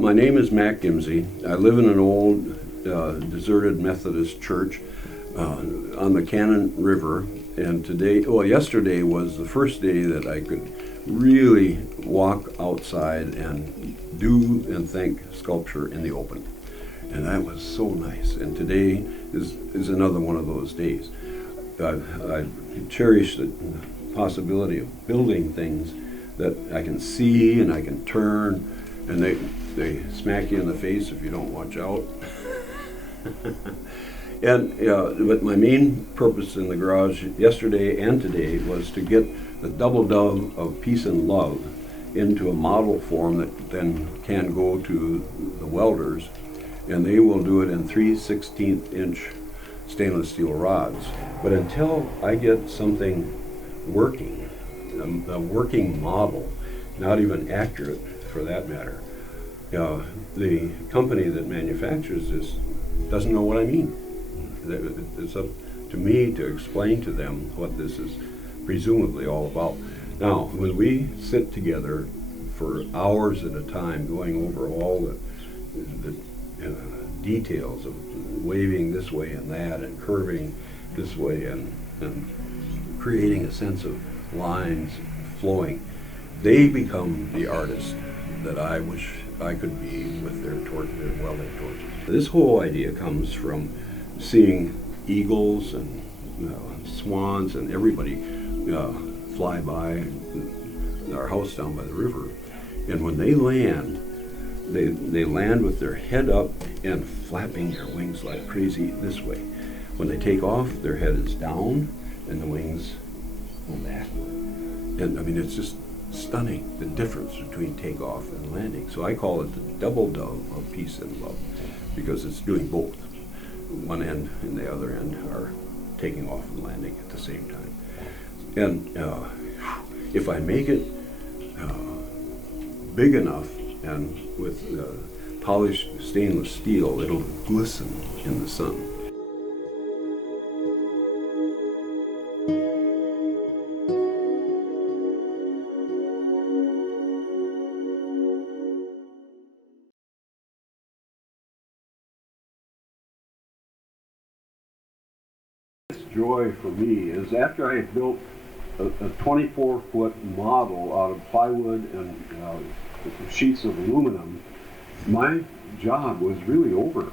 my name is Mac Gimse. I live in an old deserted Methodist church on the Cannon River, and yesterday was the first day that I could really walk outside and do and think sculpture in the open. And that was so nice. And today is another one of those days. I cherish the possibility of building things that I can see and I can turn, and they smack you in the face if you don't watch out. But my main purpose in the garage yesterday and today was to get the double dove of peace and love into a model form that then can go to the welders, and they will do it in 3/16-inch stainless steel rods. But until I get something working, a working model, not even accurate for that matter, the company that manufactures this doesn't know what I mean. It's up to me to explain to them what this is presumably all about. Now, when we sit together for hours at a time going over all the details of waving this way and that and curving this way and creating a sense of lines flowing, they become the artist that I wish I could be with their welding torches. This whole idea comes from seeing eagles and swans and everybody fly by our house down by the river. And when they land, they land with their head up and flapping their wings like crazy this way. When they take off, their head is down and the wings go backward. And I mean, it's just stunning, the difference between takeoff and landing. So I call it the double dove of peace and love, because it's doing both. One end and the other end are taking off and landing at the same time. And if I make it big enough and with polished stainless steel, it'll glisten in the sun. Joy for me is after I had built a 24-foot model out of plywood and sheets of aluminum, my job was really over.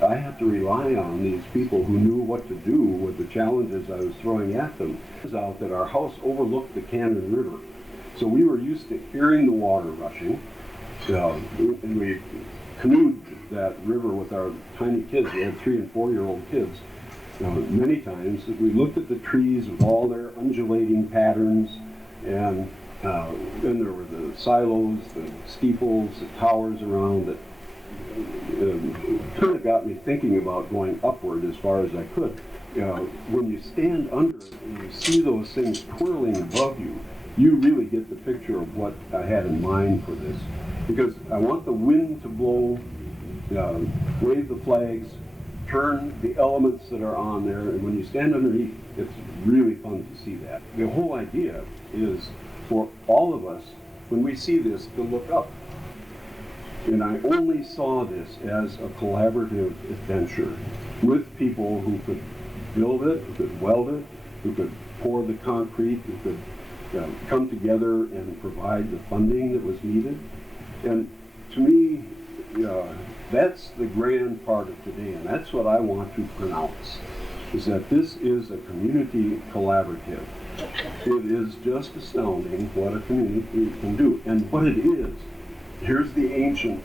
I had to rely on these people who knew what to do with the challenges I was throwing at them. It was out that our house overlooked the Cannon River, so we were used to hearing the water rushing, and we canoed that river with our tiny kids. We had 3- and 4-year-old kids. Many times we looked at the trees with all their undulating patterns, and then there were the silos, the steeples, the towers around that kind of got me thinking about going upward as far as I could. When you stand under it and you see those things twirling above you, you really get the picture of what I had in mind for this. Because I want the wind to blow, wave the flags, turn the elements that are on there, and when you stand underneath, it's really fun to see that. The whole idea is for all of us, when we see this, to look up. And I only saw this as a collaborative adventure with people who could build it, who could weld it, who could pour the concrete, who could come together and provide the funding that was needed. And to me, that's the grand part of today, and that's what I want to pronounce, is that this is a community collaborative. It is just astounding what a community can do. And what it is, here's the ancient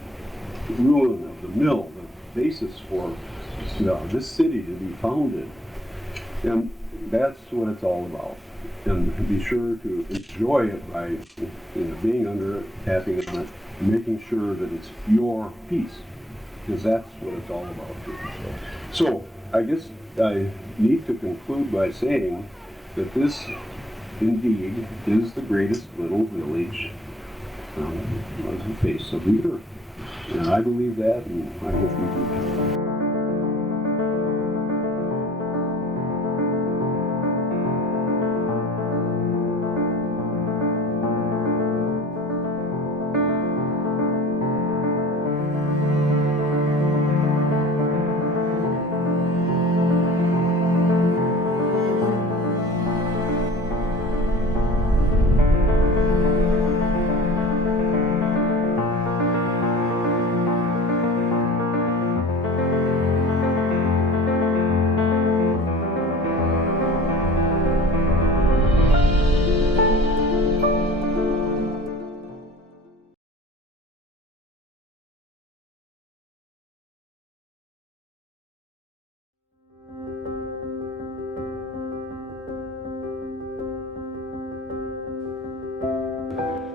ruin of the mill, the basis for this city to be founded. And that's what it's all about. And be sure to enjoy it by being under it, tapping on it, and making sure that it's your piece, because that's what it's all about. So I guess I need to conclude by saying that this indeed is the greatest little village on the face of the earth. And I believe that, and I hope you do.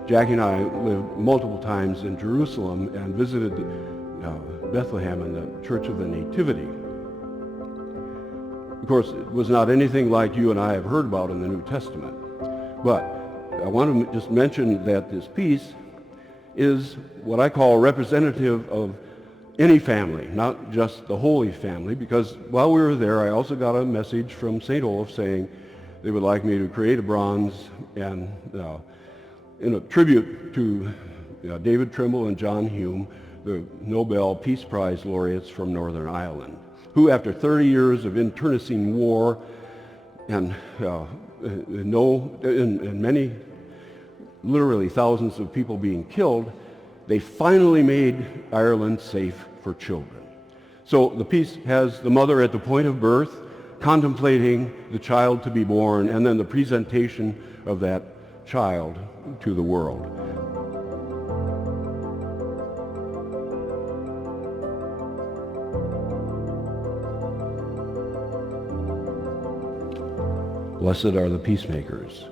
Jackie and I lived multiple times in Jerusalem and visited Bethlehem and the Church of the Nativity. Of course, it was not anything like you and I have heard about in the New Testament. But I want to just mention that this piece is what I call representative of any family, not just the Holy Family, because while we were there, I also got a message from St. Olaf saying they would like me to create a bronze and in a tribute to David Trimble and John Hume, the Nobel Peace Prize laureates from Northern Ireland, who after 30 years of internecine war and many, literally thousands of people being killed, they finally made Ireland safe for children. So the piece has the mother at the point of birth, contemplating the child to be born, and then the presentation of that child to the world. Blessed are the peacemakers,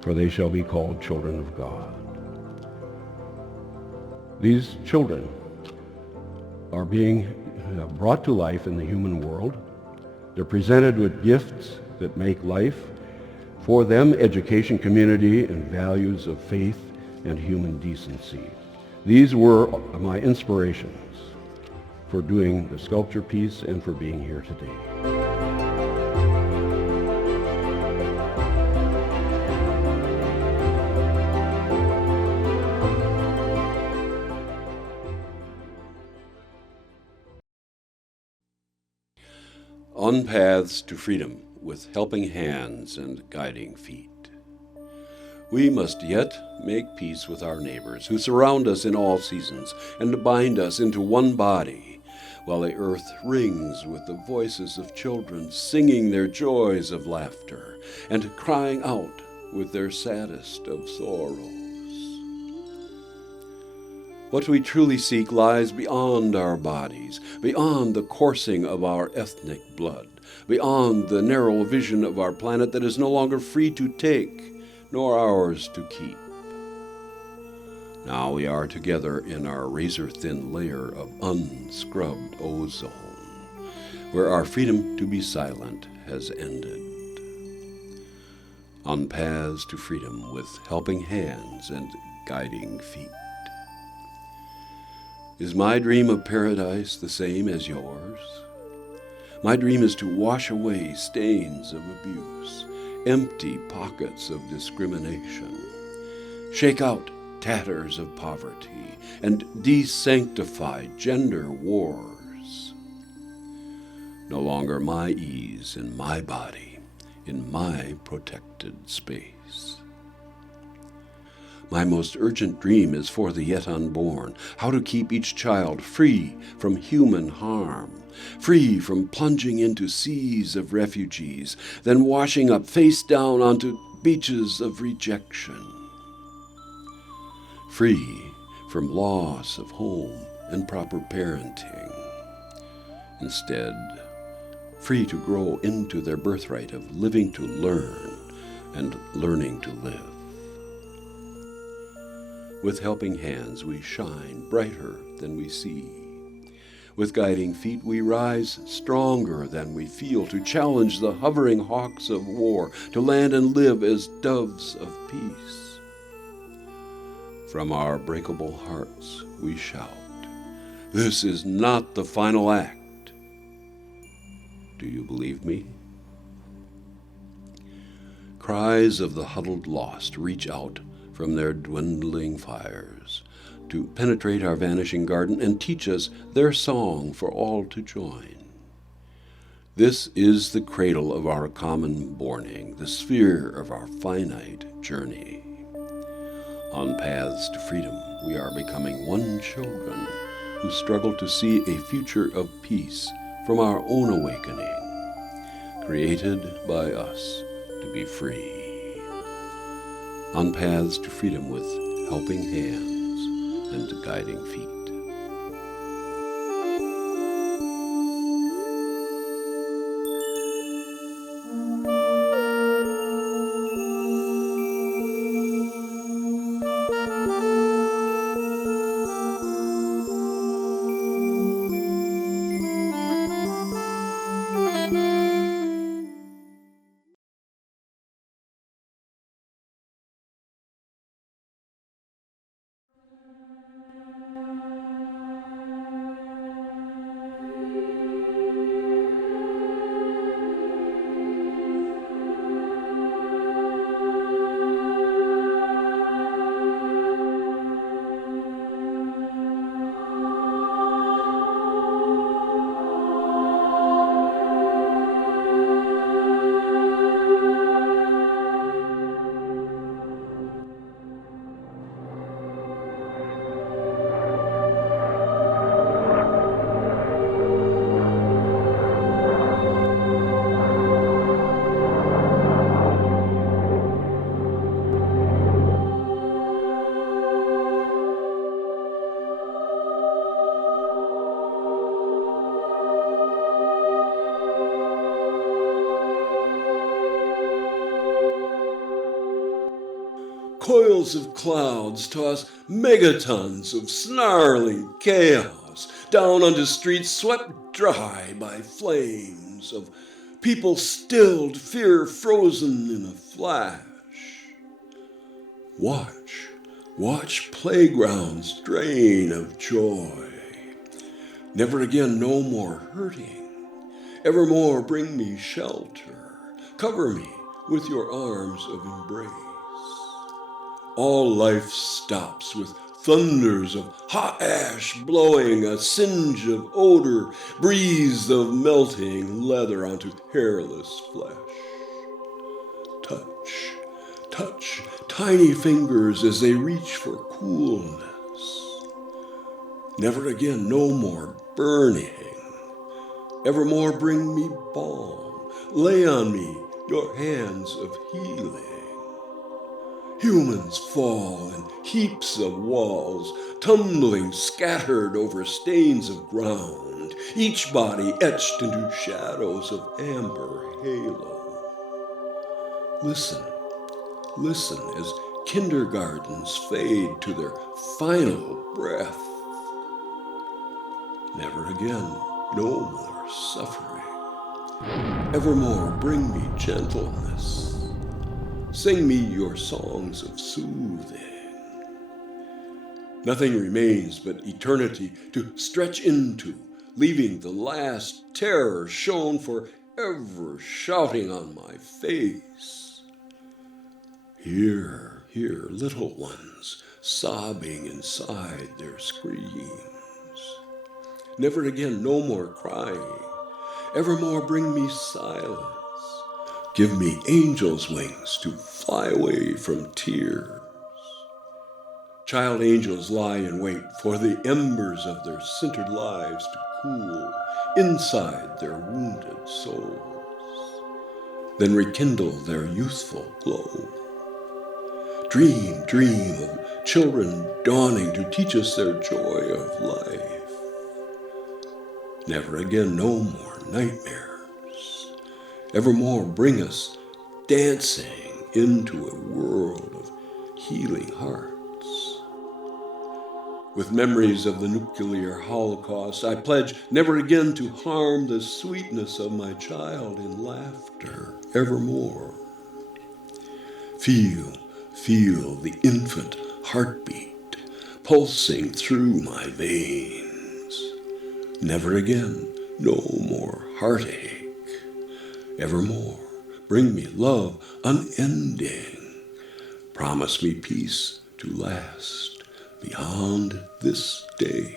for they shall be called children of God. These children are being brought to life in the human world. They're presented with gifts that make life. For them, education, community, and values of faith and human decency. These were my inspirations for doing the sculpture piece and for being here today. On paths to freedom with helping hands and guiding feet. We must yet make peace with our neighbors who surround us in all seasons and bind us into one body, while the earth rings with the voices of children singing their joys of laughter and crying out with their saddest of sorrows. What we truly seek lies beyond our bodies, beyond the coursing of our ethnic blood, beyond the narrow vision of our planet that is no longer free to take, nor ours to keep. Now we are together in our razor-thin layer of unscrubbed ozone, where our freedom to be silent has ended. On paths to freedom with helping hands and guiding feet. Is my dream of paradise the same as yours? My dream is to wash away stains of abuse, empty pockets of discrimination, shake out tatters of poverty, and desanctify gender wars. No longer my ease in my body, in my protected space. My most urgent dream is for the yet unborn, how to keep each child free from human harm, free from plunging into seas of refugees, then washing up face down onto beaches of rejection. Free from loss of home and proper parenting. Instead, free to grow into their birthright of living to learn and learning to live. With helping hands we shine brighter than we see. With guiding feet we rise stronger than we feel to challenge the hovering hawks of war, to land and live as doves of peace. From our breakable hearts we shout, this is not the final act. Do you believe me? Cries of the huddled lost reach out from their dwindling fires to penetrate our vanishing garden and teach us their song for all to join. This is the cradle of our common borning, the sphere of our finite journey. On paths to freedom, we are becoming one children who struggle to see a future of peace from our own awakening, created by us to be free. On paths to freedom with helping hands and guiding feet. coils of clouds toss megatons of snarling chaos down onto streets swept dry by flames of people stilled, fear frozen in a flash. Watch playgrounds drain of joy. Never again, no more hurting. Evermore bring me shelter. Cover me with your arms of embrace. All life stops with thunders of hot ash blowing, a singe of odor, breeze of melting leather onto hairless flesh. Touch tiny fingers as they reach for coolness. Never again, no more burning. Evermore bring me balm. Lay on me your hands of healing. Humans fall in heaps of walls, tumbling, scattered over stains of ground, each body etched into shadows of amber halo. Listen as kindergartens fade to their final breath. Never again, no more suffering. Evermore bring me gentleness. Sing me your songs of soothing. Nothing remains but eternity to stretch into, leaving the last terror shown forever shouting on my face. Hear, little ones sobbing inside their screams. Never again, no more crying. Evermore bring me silence. Give me angels' wings to fly away from tears. Child angels lie in wait for the embers of their sintered lives to cool inside their wounded souls, then rekindle their youthful glow. Dream of children dawning to teach us their joy of life. Never again, no more nightmares. Evermore bring us dancing into a world of healing hearts. With memories of the nuclear holocaust, I pledge never again to harm the sweetness of my child in laughter evermore. Feel the infant heartbeat pulsing through my veins. Never again, no more heartache. Evermore, bring me love unending. Promise me peace to last beyond this day.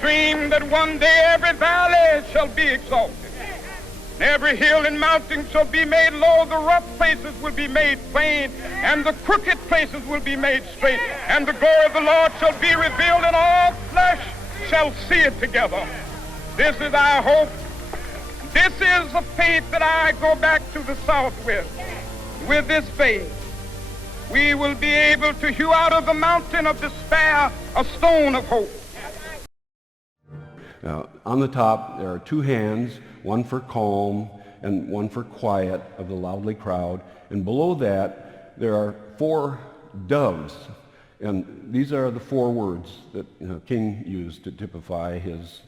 Dream that one day every valley shall be exalted, and every hill and mountain shall be made low, the rough places will be made plain, and the crooked places will be made straight, and the glory of the Lord shall be revealed, and all flesh shall see it together. This is our hope. This is the faith that I go back to the South with. With this faith, we will be able to hew out of the mountain of despair a stone of hope. On the top, there are two hands, one for calm and one for quiet of the loudly crowd. And below that, there are 4 doves. And these are the 4 words that King used to typify his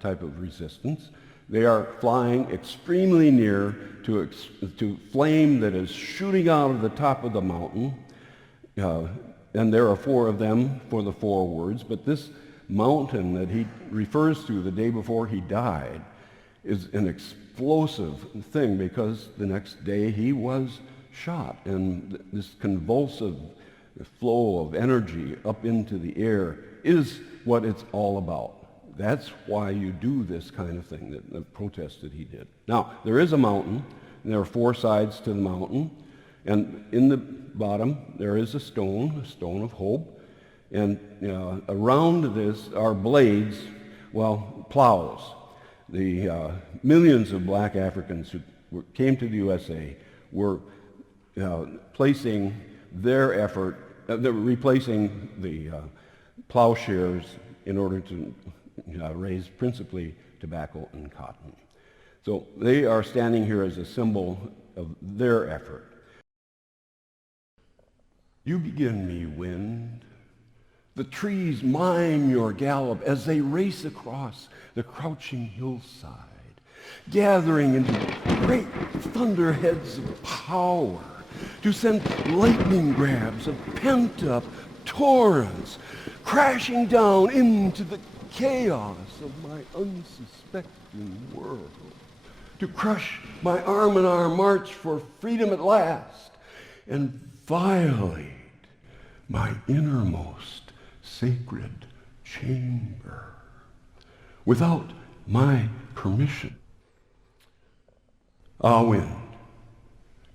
type of resistance. They are flying extremely near to flame that is shooting out of the top of the mountain. And there are 4 of them for the 4 words. But this mountain that he refers to the day before he died is an explosive thing, because the next day he was shot. And this convulsive flow of energy up into the air is what it's all about. That's why you do this kind of thing, the protest that he did. Now, there is a mountain, and there are 4 sides to the mountain, and in the bottom there is a stone of hope, and around this are blades, plows. The millions of black Africans who came to the USA were placing their effort, replacing the plowshares in order to raise principally tobacco and cotton. So they are standing here as a symbol of their effort. You begin me, wind. The trees mime your gallop as they race across the crouching hillside, gathering into great thunderheads of power to send lightning grabs of pent-up torrents crashing down into the chaos of my unsuspecting world, to crush my arm-in-arm march for freedom at last and violate my innermost sacred chamber without my permission. Ah, wind,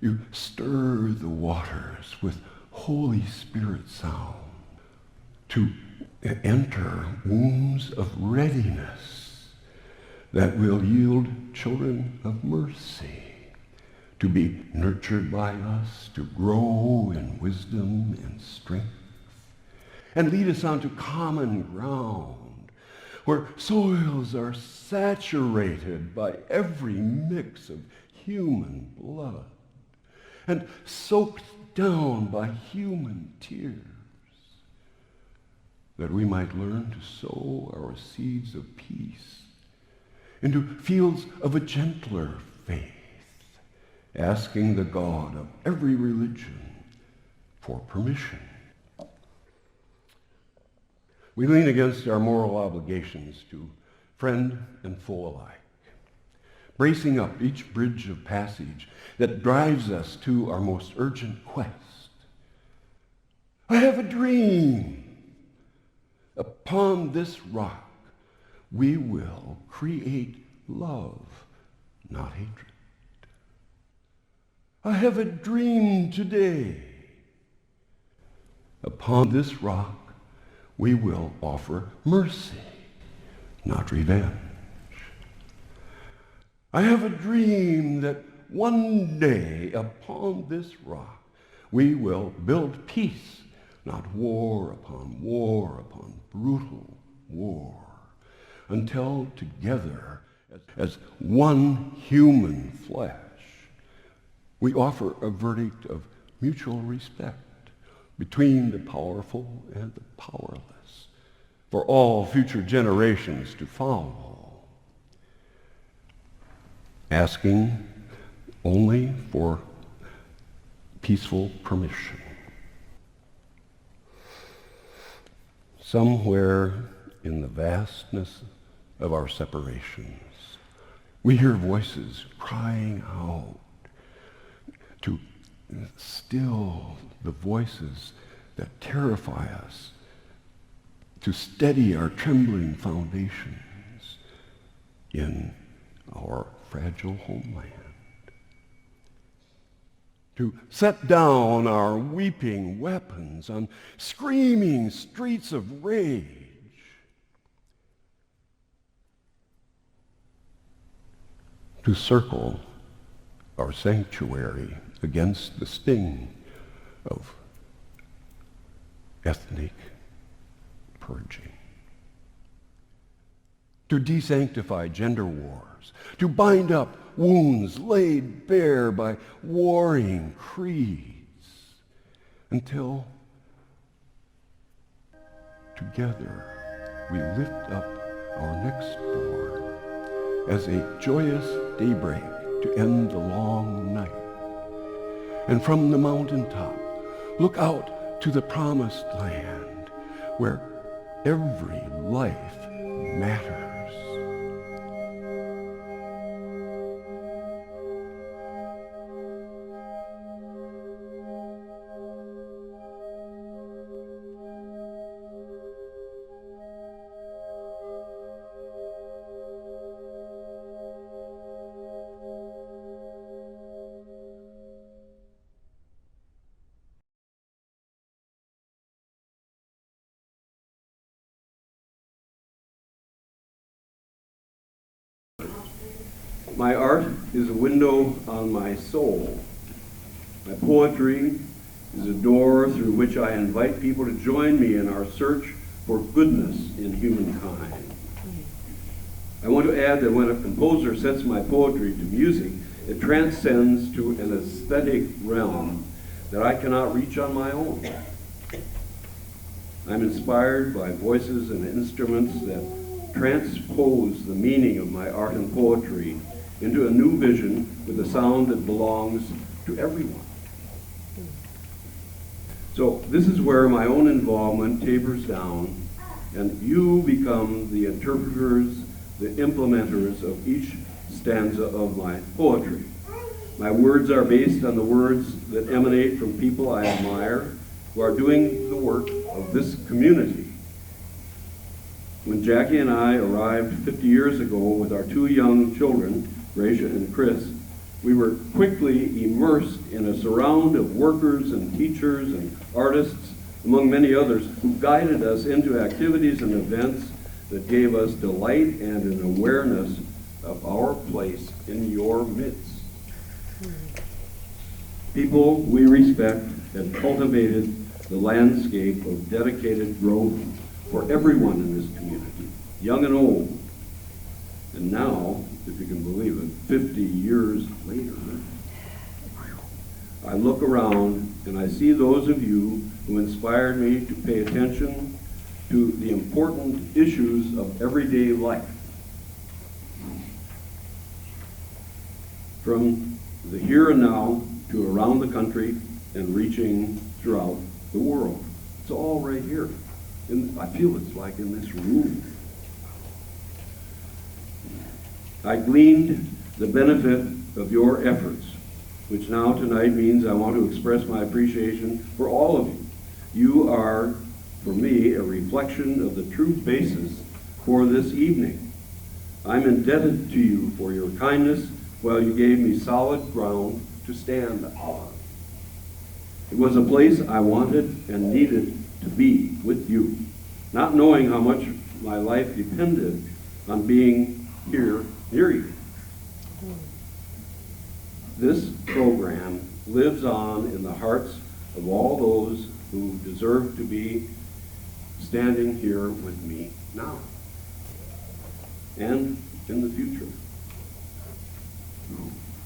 you stir the waters with Holy Spirit sound to enter wombs of readiness that will yield children of mercy, to be nurtured by us, to grow in wisdom and strength, and lead us onto common ground where soils are saturated by every mix of human blood and soaked down by human tears, that we might learn to sow our seeds of peace into fields of a gentler faith, asking the God of every religion for permission. We lean against our moral obligations to friend and foe alike, bracing up each bridge of passage that drives us to our most urgent quest. I have a dream. Upon this rock, we will create love, not hatred. I have a dream today. Upon this rock, we will offer mercy, not revenge. I have a dream that one day upon this rock, we will build peace, not war upon brutal war, until together, as one human flesh, we offer a verdict of mutual respect between the powerful and the powerless, for all future generations to follow, asking only for peaceful permission. Somewhere in the vastness of our separations, we hear voices crying out to still the voices that terrify us, to steady our trembling foundations in our fragile homeland, to set down our weeping weapons on screaming streets of rage, to circle our sanctuary against the sting of ethnic purging. to desanctify gender wars, to bind up wounds laid bare by warring creeds, until together we lift up our next born as a joyous daybreak to end the long night. And from the mountaintop, look out to the promised land where every life matters. My art is a window on my soul. My poetry is a door through which I invite people to join me in our search for goodness in humankind. I want to add that when a composer sets my poetry to music, it transcends to an aesthetic realm that I cannot reach on my own. I'm inspired by voices and instruments that transpose the meaning of my art and poetry into a new vision with a sound that belongs to everyone. So this is where my own involvement tapers down, and you become the interpreters, the implementers of each stanza of my poetry. My words are based on the words that emanate from people I admire, who are doing the work of this community. When Jackie and I arrived 50 years ago with our two young children, Gracia and Chris, we were quickly immersed in a surround of workers and teachers and artists, among many others, who guided us into activities and events that gave us delight and an awareness of our place in your midst. People we respect have cultivated the landscape of dedicated growth for everyone in this community, young and old. And now, if you can believe it, 50 years later, I look around and I see those of you who inspired me to pay attention to the important issues of everyday life. From the here and now to around the country and reaching throughout the world. It's all right here. I feel it's like in this room. I gleaned the benefit of your efforts, which now tonight means I want to express my appreciation for all of you. You are, for me, a reflection of the true basis for this evening. I'm indebted to you for your kindness while you gave me solid ground to stand on. It was a place I wanted and needed to be with you, not knowing how much my life depended on being here near you. This program lives on in the hearts of all those who deserve to be standing here with me now and in the future.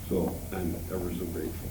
So I'm ever so grateful.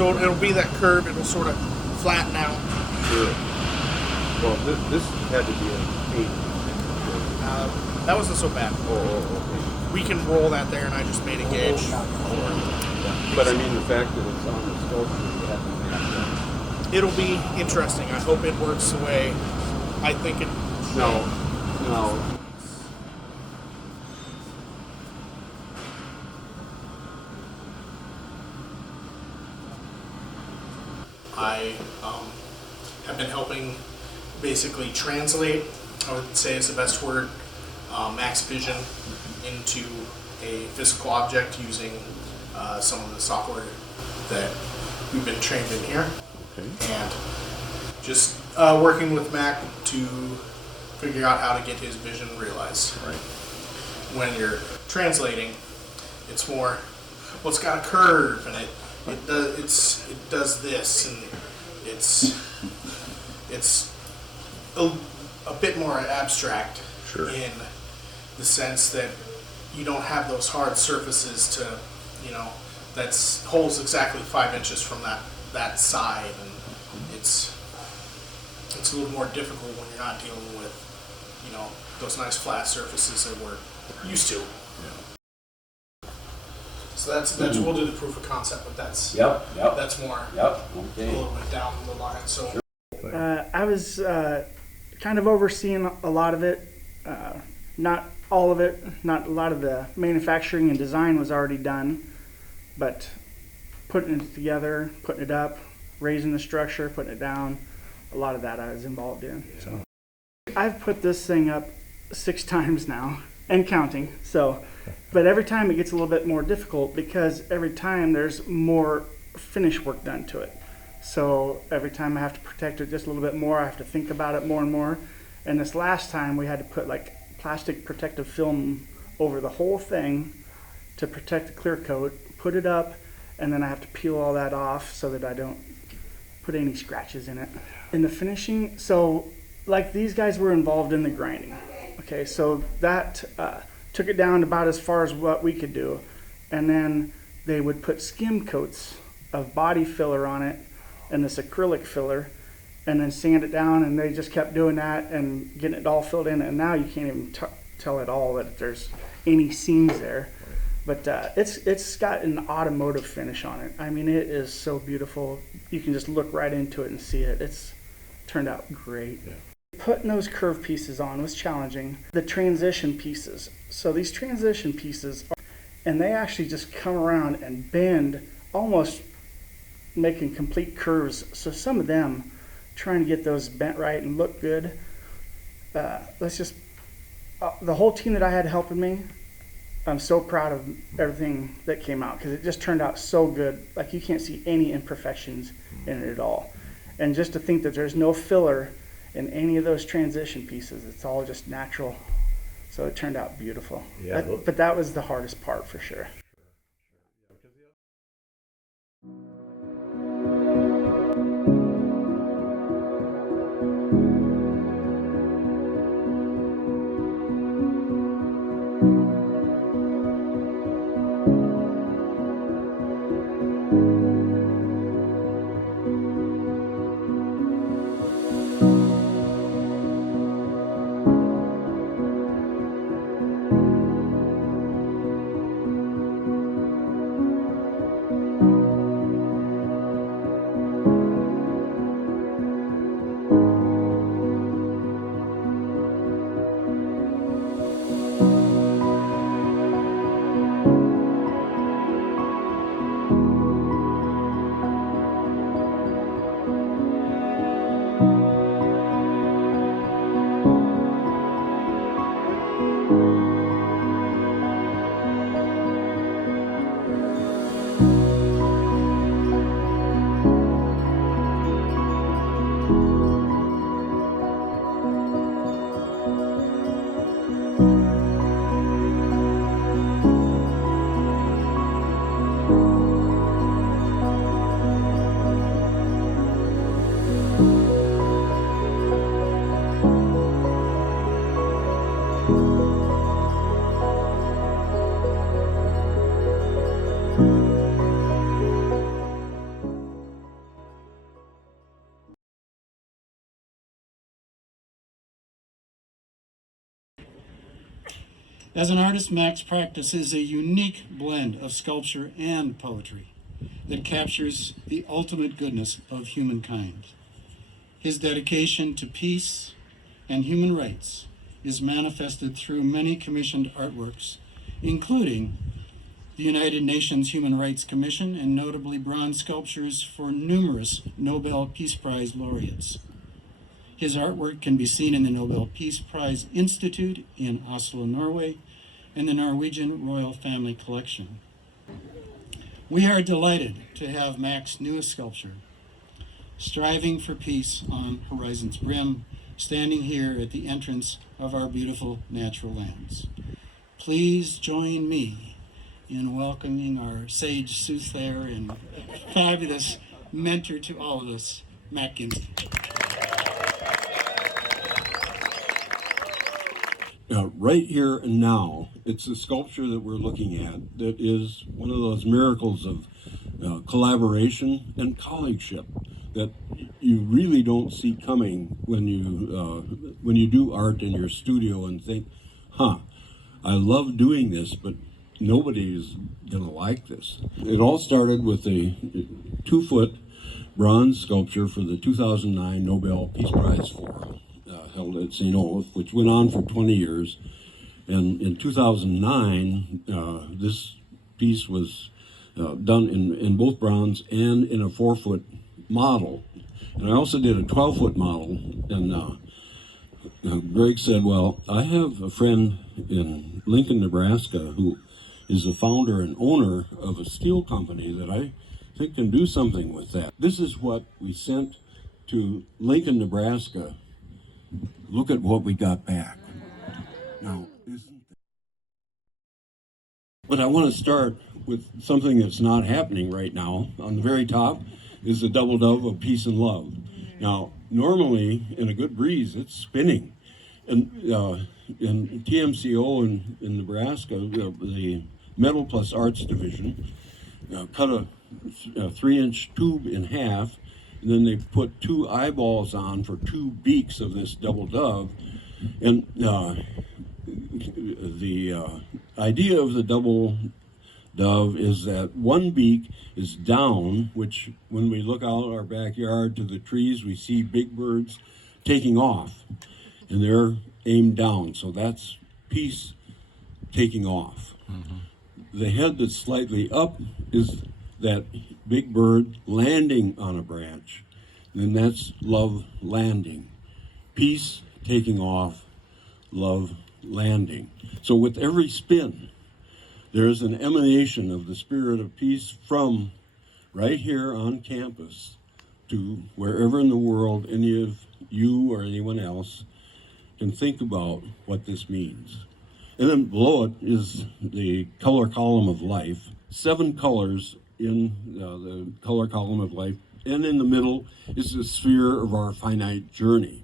So it'll be that curve. It'll sort of flatten out. Sure. Well, this had to be a paint. That wasn't so bad. Oh, We can roll that there, and I just made a gauge. okay. But I mean, the fact that it's on the sculpture, you have to match that. It'll be interesting. I hope it works the way I think it. No. I have been helping basically translate, I would say is the best word, Max Vision into a physical object using some of the software that we've been trained in here. Okay. And just working with Mac to figure out how to get his vision realized. Right. When you're translating, it's more, well, it's got a curve and it does this, and it's a bit more abstract. Sure. In the sense that you don't have those hard surfaces to, that's holes exactly 5 inches from that side, and it's a little more difficult when you're not dealing with, those nice flat surfaces that we're used to. Yeah. So that's we'll do the proof of concept, but that's more a little bit down the line. So I was kind of overseeing a lot of it, not all of it. Not a lot of the manufacturing and design was already done, but putting it together, putting it up, raising the structure, putting it down, a lot of that I was involved in. So I've put this thing up 6 times now and counting. So, but every time it gets a little bit more difficult because every time there's more finish work done to it. So every time I have to protect it just a little bit more, I have to think about it more and more. And this last time we had to put like plastic protective film over the whole thing to protect the clear coat, put it up, and then I have to peel all that off so that I don't put any scratches in it. In the finishing, so like these guys were involved in the grinding. Okay, so that took it down about as far as what we could do. And then they would put skim coats of body filler on it and this acrylic filler and then sand it down, and they just kept doing that and getting it all filled in, and now you can't even tell at all that there's any seams there. But it's got an automotive finish on it. I mean, it is so beautiful. You can just look right into it and see it. It's turned out great. Yeah. Putting those curve pieces on was challenging. The transition pieces. So these transition pieces, and they actually just come around and bend, almost making complete curves. So some of them, trying to get those bent right and look good. The whole team that I had helping me, I'm so proud of everything that came out because it just turned out so good. Like you can't see any imperfections in it at all. And just to think that there's no filler in any of those transition pieces, it's all just natural. So it turned out beautiful. Yeah, but that was the hardest part for sure. As an artist, Max practices a unique blend of sculpture and poetry that captures the ultimate goodness of humankind. His dedication to peace and human rights is manifested through many commissioned artworks, including the United Nations Human Rights Commission and notably bronze sculptures for numerous Nobel Peace Prize laureates. His artwork can be seen in the Nobel Peace Prize Institute in Oslo, Norway, and the Norwegian Royal Family Collection. We are delighted to have Max's newest sculpture, Striving for Peace on Horizon's Brim, standing here at the entrance of our beautiful natural lands. Please join me in welcoming our sage soothsayer and fabulous mentor to all of us, Mac Gimse. Right here and now, it's a sculpture that we're looking at that is one of those miracles of collaboration and colleagueship that you really don't see coming when you do art in your studio and think, I love doing this, but nobody's gonna like this. It all started with a 2-foot bronze sculpture for the 2009 Nobel Peace Prize Forum, held at St. Olaf, which went on for 20 years. And in 2009, this piece was done in both bronze and in a 4-foot model. And I also did a 12-foot model. And Greg said, well, I have a friend in Lincoln, Nebraska, who is the founder and owner of a steel company that I think can do something with that. This is what we sent to Lincoln, Nebraska. Look at what we got back. Now, but I want to start with something that's not happening right now. On the very top is the double dove of peace and love. Now, normally in a good breeze, it's spinning. And in TMCO in Nebraska, the Metal Plus Arts Division cut a 3-inch tube in half, and then they put 2 eyeballs on for 2 beaks of this double dove. And the idea of the double dove is that one beak is down, which when we look out our backyard to the trees, we see big birds taking off, and they're aimed down. So that's peace taking off. Mm-hmm. The head that's slightly up is that big bird landing on a branch, and that's love landing. Peace taking off, love landing. So with every spin, there's an emanation of the spirit of peace from right here on campus to wherever in the world any of you or anyone else can think about what this means. And then below it is the color column of life, 7 colors in the color column of life, and in the middle is the sphere of our finite journey.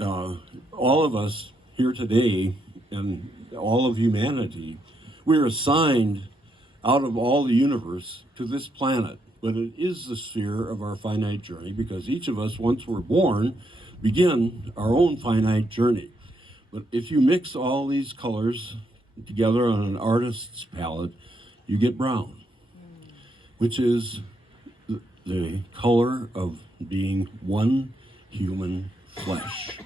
All of us here today and all of humanity, we're assigned out of all the universe to this planet, but it is the sphere of our finite journey because each of us, once we're born, begin our own finite journey. But if you mix all these colors together on an artist's palette, you get brown, which is the color of being one human flesh.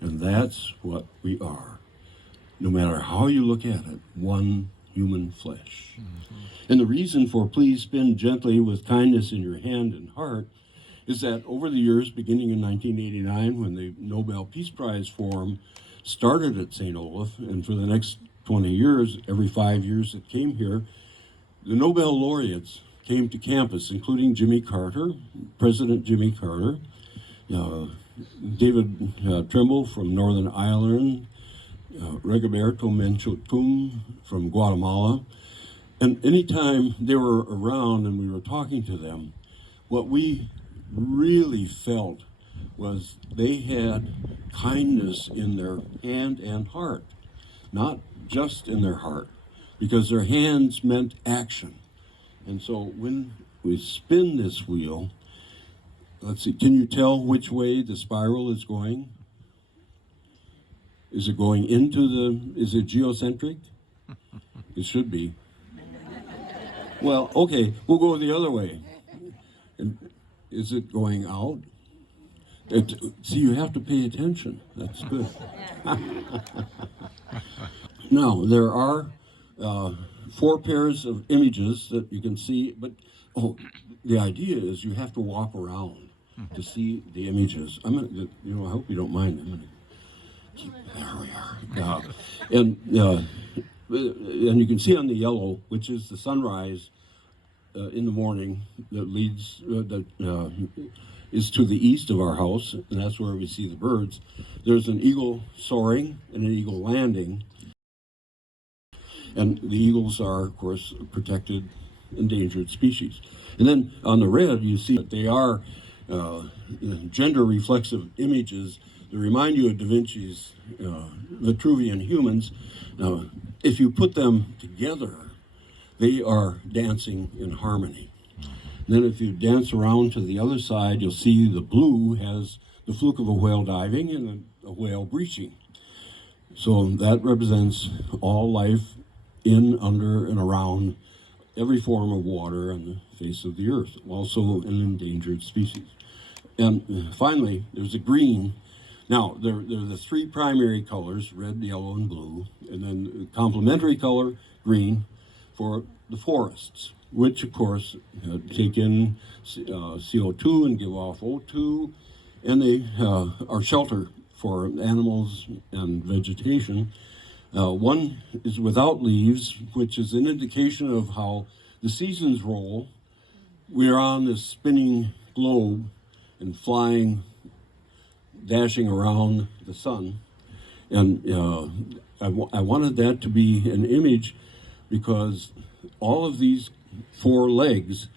And that's what we are. No matter how you look at it, one human flesh. Mm-hmm. And the reason for please spin gently with kindness in your hand and heart is that over the years, beginning in 1989, when the Nobel Peace Prize Forum started at St. Olaf, and for the next 20 years, every 5 years it came here, the Nobel laureates came to campus, including Jimmy Carter, President Jimmy Carter, David Trimble from Northern Ireland, Rigoberto Menchú from Guatemala. And anytime they were around and we were talking to them, what we really felt was they had kindness in their hand and heart, not just in their heart, because their hands meant action. And so when we spin this wheel, let's see, can you tell which way the spiral is going? Is it going into is it geocentric? It should be. Well, okay, we'll go the other way. And is it going out? See, you have to pay attention. That's good. Now, there are 4 pairs of images that you can see, but the idea is you have to walk around to see the images. I hope you don't mind. There we are. And you can see on the yellow, which is the sunrise in the morning that leads is to the east of our house, and that's where we see the birds. There's an eagle soaring and an eagle landing. And the eagles are, of course, protected, endangered species. And then on the red, you see that they are gender-reflexive images that remind you of Da Vinci's Vitruvian humans. If you put them together, they are dancing in harmony. And then if you dance around to the other side, you'll see the blue has the fluke of a whale diving and a whale breaching. So that represents all life in, under, and around every form of water on the face of the earth, also an endangered species. And finally, there's a green. Now, there are the 3 primary colors, red, yellow, and blue, and then the complementary color, green, for the forests, which, of course, take in CO2 and give off O2, and they are shelter for animals and vegetation. One is without leaves, which is an indication of how the seasons roll. We're on this spinning globe and flying, dashing around the sun. And I wanted that to be an image because all of these 4 legs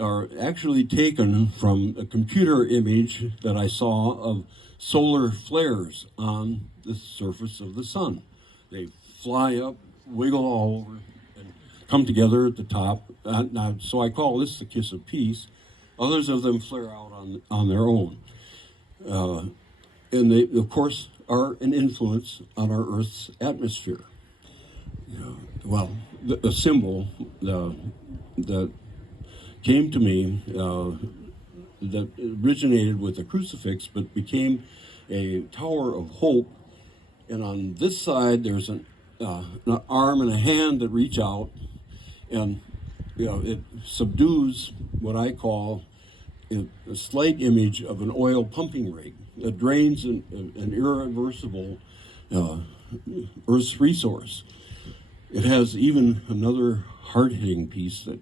are actually taken from a computer image that I saw of solar flares on the surface of the sun. They fly up, wiggle all over, and come together at the top. So I call this the kiss of peace. Others of them flare out on their own. And they, of course, are an influence on our Earth's atmosphere. Well, a symbol that came to me that originated with a crucifix but became a tower of hope. And on this side, there's an arm and a hand that reach out, and it subdues what I call a slight image of an oil pumping rig that drains an irreversible Earth's resource. It has even another hard-hitting piece that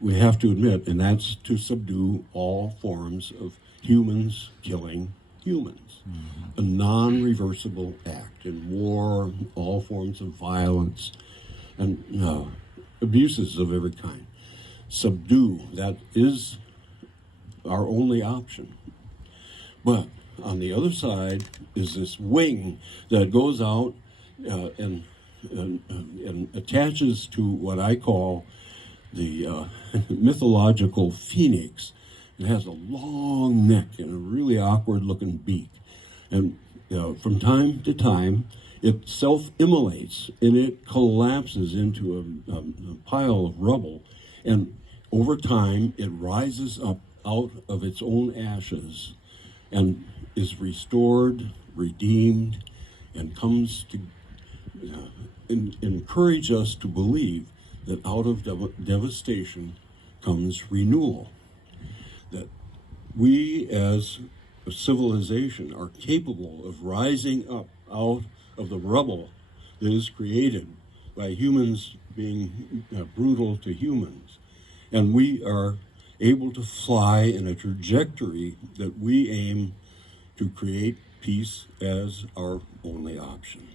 we have to admit, and that's to subdue all forms of humans killing humans. A non-reversible act in war, all forms of violence, and abuses of every kind. Subdue, that is our only option. But on the other side is this wing that goes out and attaches to what I call the mythological phoenix. It has a long neck and a really awkward looking beak. And from time to time, it self-immolates and it collapses into a pile of rubble. And over time, it rises up out of its own ashes and is restored, redeemed, and comes to encourage us to believe that out of devastation comes renewal. That we as a civilization are capable of rising up out of the rubble that is created by humans being brutal to humans. And we are able to fly in a trajectory that we aim to create peace as our only option.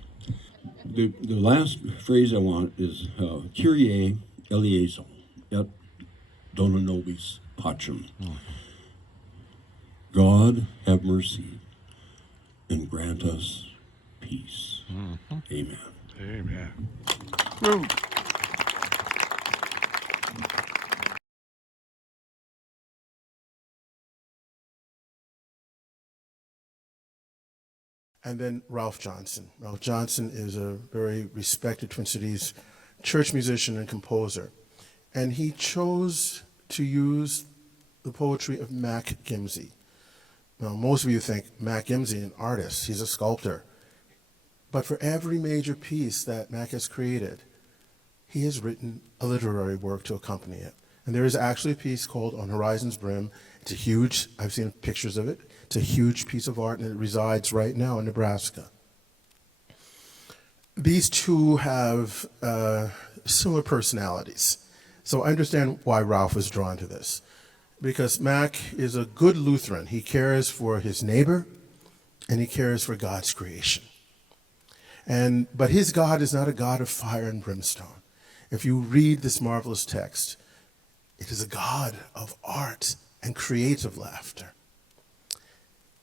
The last phrase I want is Kyrie eleison et dona nobis pacem. God have mercy and grant us peace. Amen. Amen. And then Ralph Johnson. Ralph Johnson is a very respected Twin Cities church musician and composer. And he chose to use the poetry of Mac Gimse. Now, most of you think Mac Gimse, an artist, he's a sculptor. But for every major piece that Mac has created, he has written a literary work to accompany it. And there is actually a piece called On Horizon's Brim. It's a huge, I've seen pictures of it. It's a huge piece of art, and it resides right now in Nebraska. These two have similar personalities. So I understand why Ralph was drawn to this. Because Mac is a good Lutheran. He cares for his neighbor, and he cares for God's creation. But his God is not a God of fire and brimstone. If you read this marvelous text, it is a God of art and creative laughter.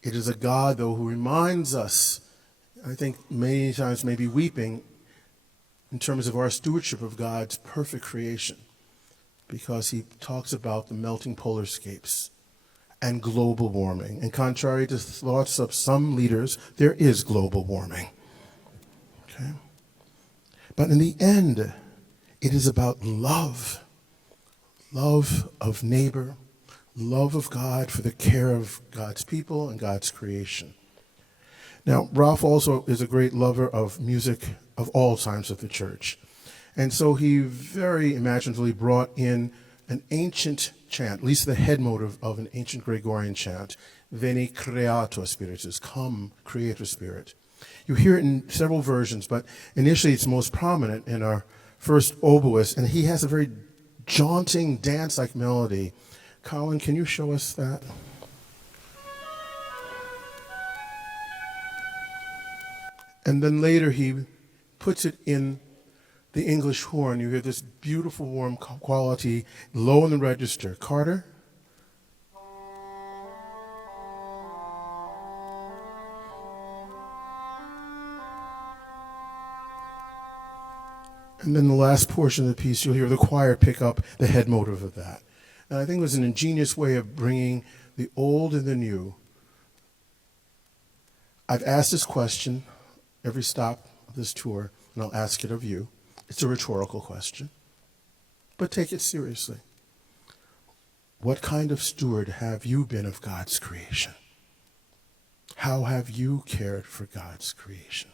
It is a God, though, who reminds us, I think many times maybe weeping, in terms of our stewardship of God's perfect creation, because he talks about the melting polarscapes and global warming. And contrary to thoughts of some leaders, there is global warming. Okay? But in the end, it is about love. Love of neighbor, love of God for the care of God's people and God's creation. Now, Ralph also is a great lover of music of all times of the church. And so he very imaginatively brought in an ancient chant, at least the head motive of an ancient Gregorian chant, Veni Creator Spiritus, come, Creator Spirit. You hear it in several versions, but initially it's most prominent in our first oboist, and he has a very jaunting dance-like melody. Colin, can you show us that? And then later he puts it in the English horn. You hear this beautiful warm quality low in the register. Carter? And then the last portion of the piece, you'll hear the choir pick up the head motive of that. And I think it was an ingenious way of bringing the old and the new. I've asked this question every stop of this tour, and I'll ask it of you. It's a rhetorical question, but take it seriously. What kind of steward have you been of God's creation? How have you cared for God's creation?